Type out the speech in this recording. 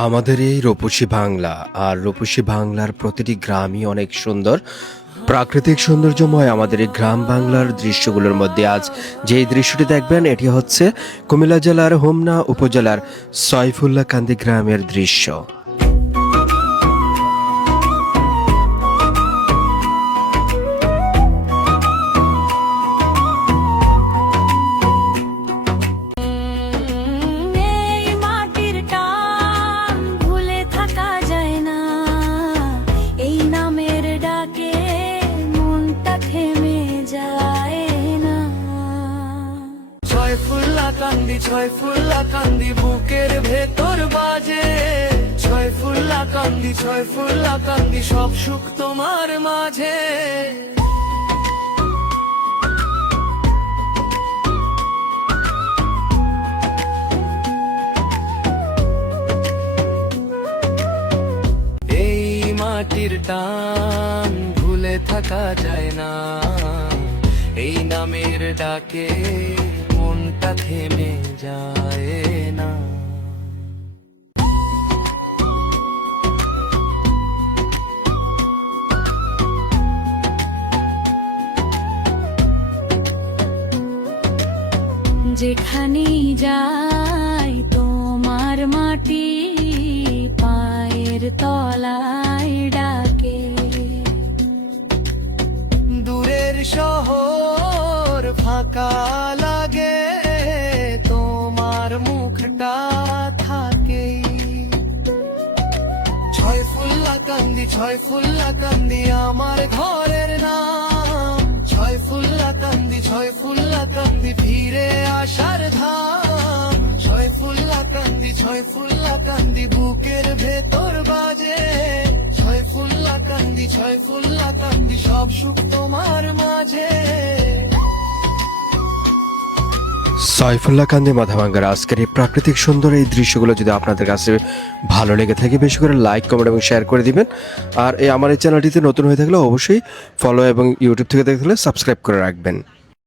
আমাদের এই রূপসী বাংলা আর রূপসী বাংলার প্রতিটি গ্রামই অনেক সুন্দর, প্রাকৃতিক সৌন্দর্যময়। আমাদের এই গ্রাম বাংলার দৃশ্যগুলোর মধ্যে আজ যেই দৃশ্যটি দেখবেন এটি হচ্ছে কুমিল্লা জেলার হোমনা উপজেলার সয়ফুল্লাহ কান্দি গ্রামের দৃশ্য। ছয়ফুল্লা কান্দি বুকের ভেতর বাজে, ছয়ফুল্লা কান্দি সব সুখ তোমার মাঝে। এই মাটির টান ভুলে থাকা যায় না, এই নামের ডাকে মনটা থেমে যায় না। যেখানেই যাই তোমার মাটি পায়ের তলায় ডাকে। দূরের শহর ফাঁকা লাগে, তোমার মুখটা থাকেই। ছয়ফুল্লা কান্দি আমার ঘরের নাম, ছয়ফুল্লা কান্দি ফিরে আসার ধাম। ছয়ফুল্লা কান্দি বুকের ভেতর বাজে, ছয়ফুল্লা কান্দি সব সুখ তোমার মাঝে। সয়ফুল্লাহ কান্দি মাথাভাঙ্গার আজকের এই প্রাকৃতিক সুন্দর এই দৃশ্যগুলো যদি আপনাদের কাছে ভালো লেগে থাকে বেশি করে লাইক, কমেন্ট এবং শেয়ার করে দিবেন। আর আমার এই চ্যানেলটিতে নতুন হয়ে থাকলে অবশ্যই ফলো এবং ইউটিউব থেকে দেখলে সাবস্ক্রাইব করে রাখবেন।